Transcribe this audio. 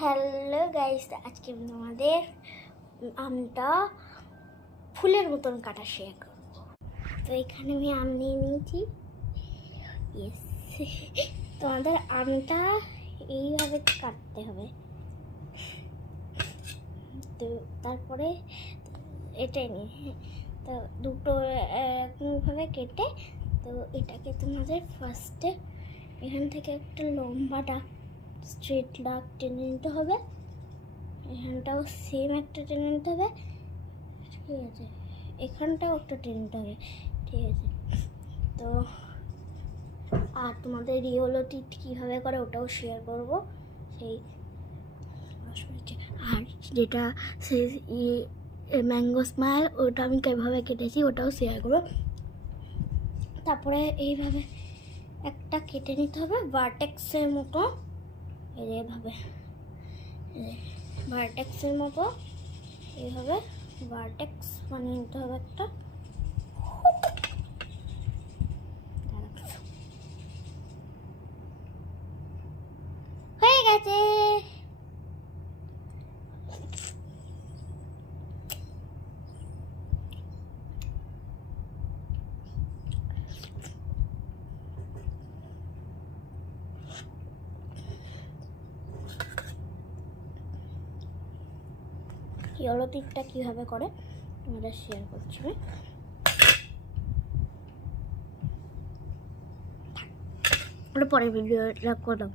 Hello guys, আজকে আমি তোমাদের আমটা ফুলের মতন কাটা শেয়ার করবো। তো এখানে আমি আম নিয়ে নিয়েছি। ইয়েস, তোমাদের আমটা এইভাবে কাটতে হবে। তো তারপরে এটাই নিয়ে তো দুটো এরকমভাবে কেটে, তো এটাকে তোমাদের ফার্স্টে এখান থেকে একটা লম্বা ডাক স্ট্রেট ডাক টেনে নিতে হবে। এখানটাও সেম একটা টেনে নিতে হবে, ঠিক আছে। এখানটাও একটা টেনে নিতে হবে, ঠিক আছে। তো আর তোমাদের রিওলো টিট কীভাবে করে ওটাও শেয়ার করবো। সেই আর যেটা সেই ম্যাঙ্গো স্মাইল ওটা আমি কীভাবে কেটেছি ওটাও শেয়ার করবো। তারপরে এইভাবে একটা কেটে নিতে হবে ভার্টেক্সের মতো, এইভাবে ভার্টেক্সের মতো এইভাবে ভার্টেক্স বানিয়ে নিতে হবে একটা। হয়ে গেছে। ইয়েলো টিকটা কীভাবে করে আমাদের শেয়ার করছি আমি। ওটা পরে ভিডিওটা করলাম।